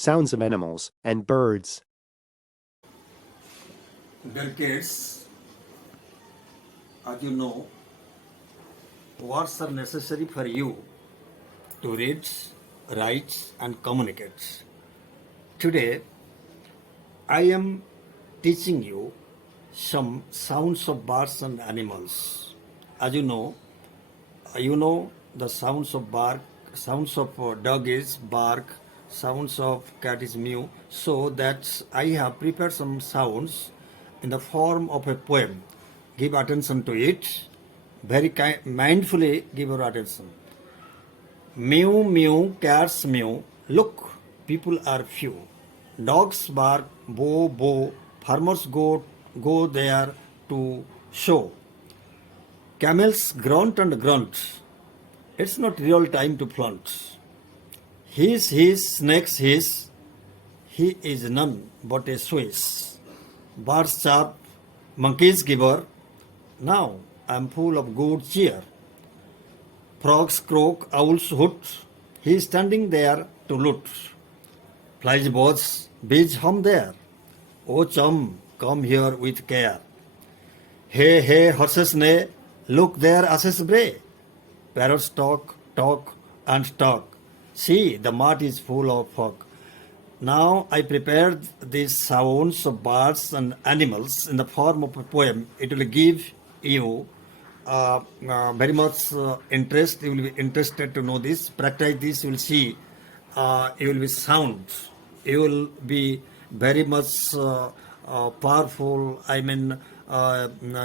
sounds of animals, and birds. Dear kids, as you know, words are necessary for you to read, write, and communicate. Today, I am teaching you some sounds of birds and animals. As you know the sounds of bark, sounds of dog is bark, sounds of cat is mew. So that I have prepared some sounds in the form of a poem. Give attention to it. Very mindfully give your attention. Mew mew, cats mew. Look, people are few. Dogs bark, bow bow. Farmers go there to show. Camels grunt and grunt. It's not real time to flaunt. His, snakes his. He is none but a Swiss. Birds chirp, monkeys gibber. Now I am full of good cheer. Frogs croak, owls hoot. He is standing there to loot. Flies buzz, bees hum there. Oh chum, come here with care. Hey, hey, horses neigh. Look there, asses bray. Parrots talk, talk, and talk. See, the mud is full of fog. Now I prepared these sounds of birds and animals in the form of a poem. It will give you very much interest. You will be interested to know this. Practice this. You will see. You will be sound. You will be very much powerful. I mean,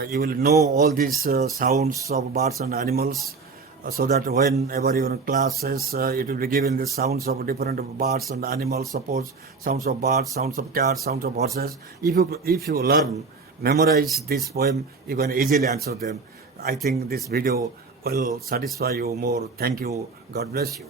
you will know all these sounds of birds and animals. So that whenever you're in classes, it will be given the sounds of different birds and animals. Suppose sounds of birds, sounds of cats, sounds of horses. If you learn, memorize this poem, you can easily answer them. I think this video will satisfy you more. Thank you. God bless you.